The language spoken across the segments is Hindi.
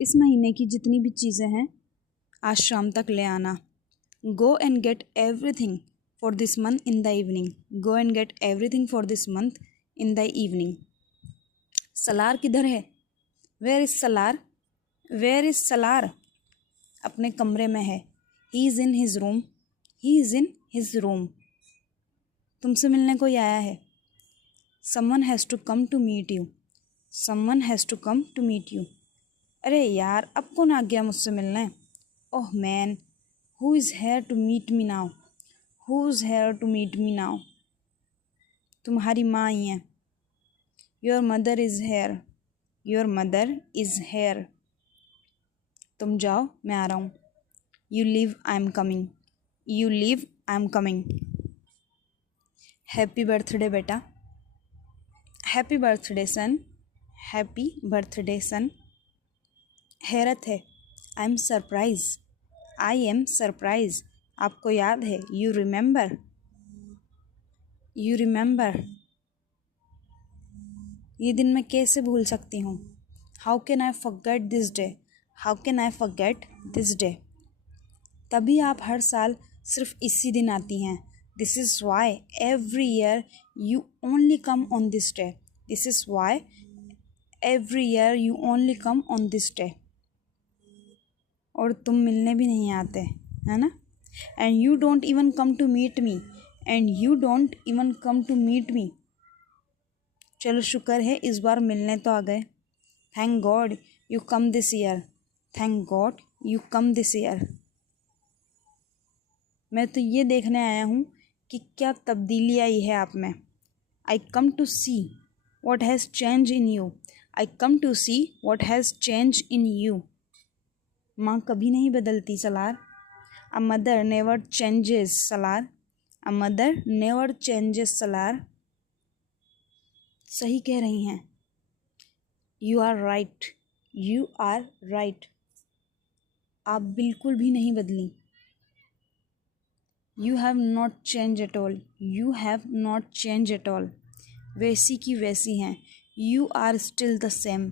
इस महीने की जितनी भी चीज़ें हैं आज शाम तक ले आना। Go and get everything for this month in the evening. Go and get everything for this month in the evening. Salar किधर है? Where is Salar? Where is Salar? अपने कमरे में है। He is in his room. He is in his room. तुमसे मिलने कोई आया है। Someone has to come to meet you. Someone has to come to meet you. अरे यार, अब कौन आ गया मुझसे मिलने? Oh man, who is here to meet me now? Who is here to meet me now? तुम्हारी माँ आई हैं। Your mother is here. Your mother is here. तुम जाओ, मैं आ रहा हूँ। You leave, I am coming. You leave, I am coming. Happy birthday बेटा। Happy birthday son. Happy birthday son. हैरत है। I am surprise. I am surprise. आपको याद है। You remember. You remember. ये दिन मैं कैसे भूल सकती हूँ। How can I forget this day. How can I forget this day. तभी आप हर साल सिर्फ इसी दिन आती हैं। This is why every year you only come on this day. This is why every year you only come on this day. और तुम मिलने भी नहीं आते, है ना? And you don't even come to meet me. And you don't even come to meet me. चलो शुक्र है इस बार मिलने तो आ गए। Thank God you come this year. Thank God you come this year. मैं तो ये देखने आया हूँ कि क्या तब्दीली आई है आप में। I come to see what has change in you. I come to see what has change in you. माँ कभी नहीं बदलती Salar. A mother never changes Salar. A mother never changes Salar. सही कह रही हैं। You are right. You are right. आप बिल्कुल भी नहीं बदली। You have not change at all. You have not change at all. वैसी की वैसी हैं। You are still the same.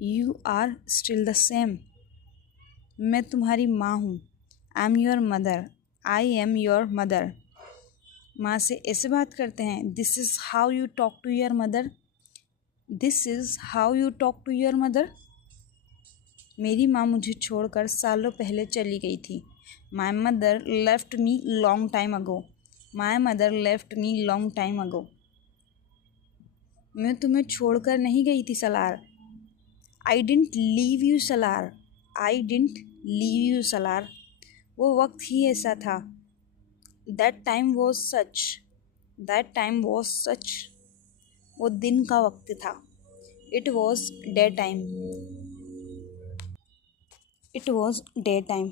You are still the same. मैं तुम्हारी माँ हूँ। I am your mother. I am your mother. माँ से ऐसे बात करते हैं। This is how you talk to your mother. This is how you talk to your mother. मेरी माँ मुझे छोड़कर सालों पहले चली गई थी। My mother left me long time ago. My mother left me long time ago. मैं तुम्हें छोड़कर नहीं गई थी Salaar. I didn't leave you Salaar. I didn't leave you Salaar. वो वक्त ही ऐसा था। That time was such. That time was such. वो दिन का वक्त था। It was day time. It was day time.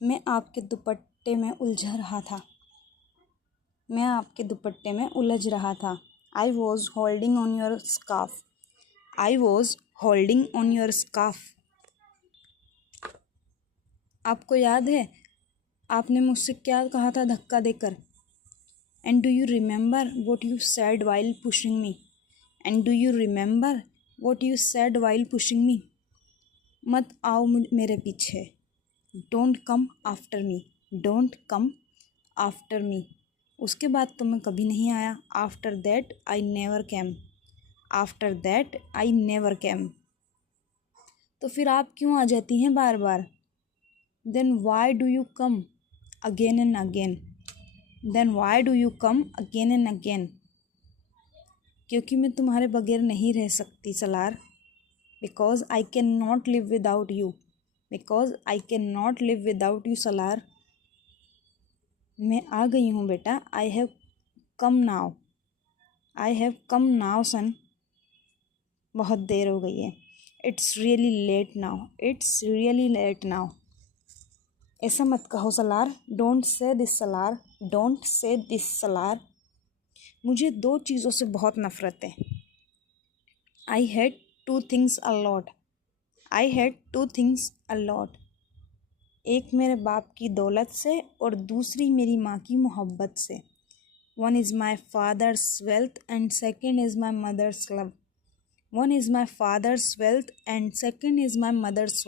मैं आपके दुपट्टे में उलझ रहा था। मैं आपके दुपट्टे में उलझ रहा था। I was holding on your scarf. I was holding on your scarf. आपको याद है आपने मुझसे क्या कहा था धक्का देकर? And do you remember what you said while pushing me? And do you remember what you said while pushing me? मत आओ मेरे पीछे। Don't come after me. Don't come after me. उसके बाद तो मैं कभी नहीं आया। After that I never came. After that I never came. तो फिर आप क्यों आ जाती हैं बार बार? Then why do you come again and again? Then why do you come again and again? क्योंकि मैं तुम्हारे बगैर नहीं रह सकती Salar. Because I can not live without you. Because I can not live without you Salar. मैं आ गई हूँ बेटा। I have come now. I have come now son. बहुत देर हो गई है। It's really late now. It's really late now. ऐसा मत कहो Salar. Don't say this Salar. Don't say this Salaar. मुझे दो चीज़ों से बहुत नफ़रत है। I hate two things a lot. I hate two things a lot. एक मेरे बाप की दौलत से और दूसरी मेरी माँ की मोहब्बत से। One is my father's wealth and second is my mother's love. One is my father's wealth and second is my mother's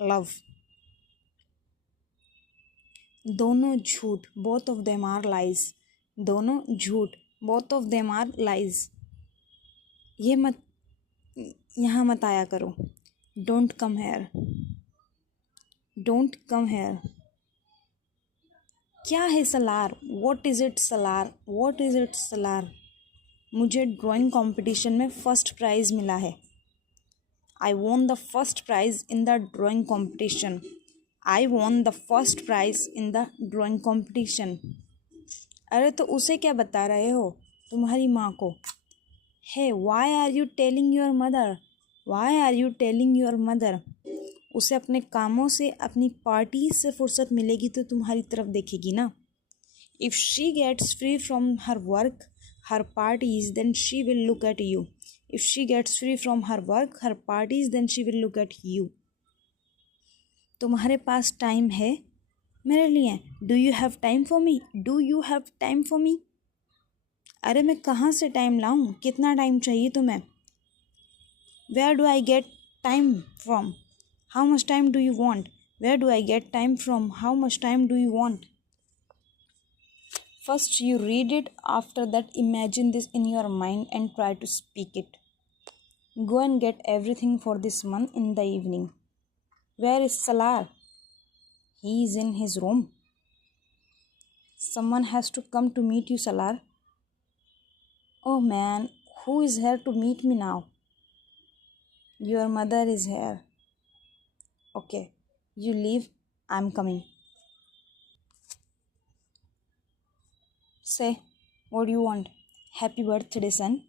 love. दोनों झूठ, both of them are lies. दोनों झूठ, both of them are lies. ये मत, यहाँ मत आया करो. Don't come here. Don't come here. क्या है Salaar? What is it Salaar? What is it Salaar? मुझे ड्राइंग कंपटीशन में फर्स्ट प्राइज़ मिला है. I won the first prize in the drawing competition. I won the first prize in the drawing competition. अरे तो उसे क्या बता रहे हो? तुम्हारी माँ को. Hey, why are you telling your mother? Why are you telling your mother? उसे अपने कामों से, अपनी पार्टी से फुर्सत मिलेगी तो तुम्हारी तरफ देखेगी ना. If she gets free from her work, her parties, then she will look at you. If she gets free from her work, her parties, then she will look at you. तुम्हारे पास टाइम है मेरे लिए? Do you have time for me? Do you have time for me? अरे मैं कहाँ से टाइम लाऊं? कितना टाइम चाहिए तुम्हें? Where do I get time from? How much time do you want? Where do I get time from? How much time do you want? First you read it, after that imagine this in your mind and try to speak it. Go and get everything for this month in the evening. Where is Salar? He is in his room. Someone has to come to meet you, Salar. Oh man, who is here to meet me now? Your mother is here. Okay, you leave, I'm coming. Say, what do you want? Happy birthday, son.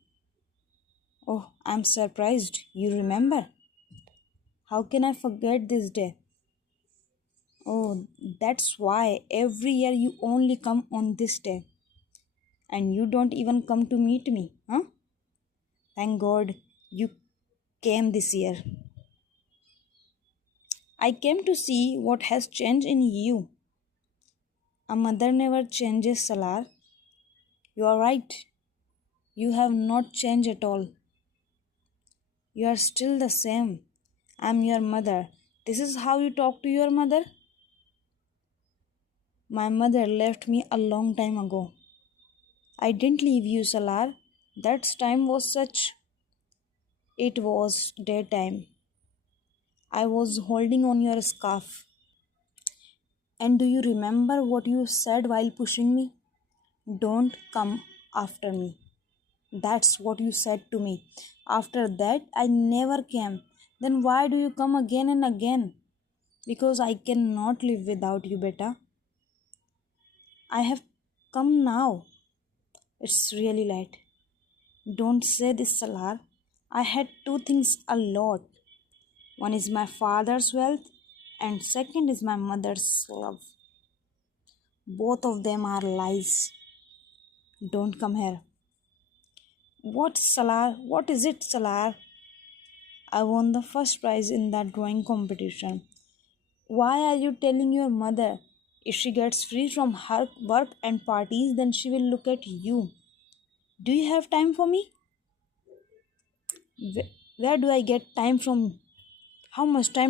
Oh, I'm surprised. You remember? How can I forget this day? Oh, that's why every year you only come on this day. And you don't even come to meet me, huh? Thank God you came this year. I came to see what has changed in you. A mother never changes, Salar. You are right. You have not changed at all. You are still the same. I am your mother. This is how you talk to your mother? My mother left me a long time ago. I didn't leave you, Salar. That time was such. It was daytime. I was holding on your scarf. And do you remember what you said while pushing me? Don't come after me. That's what you said to me. After that, I never came. Then why do you come again and again? Because I cannot live without you, beta. I have come now. It's really late. Don't say this, Salar. I had two things a lot. One is my father's wealth and second is my mother's love. Both of them are lies. Don't come here. What, Salar? What is it, Salar? I won the first prize in that drawing competition. Why are you telling your mother? If she gets free from her work and parties, then she will look at you. Do you have time for me? Where do I get time from? How much time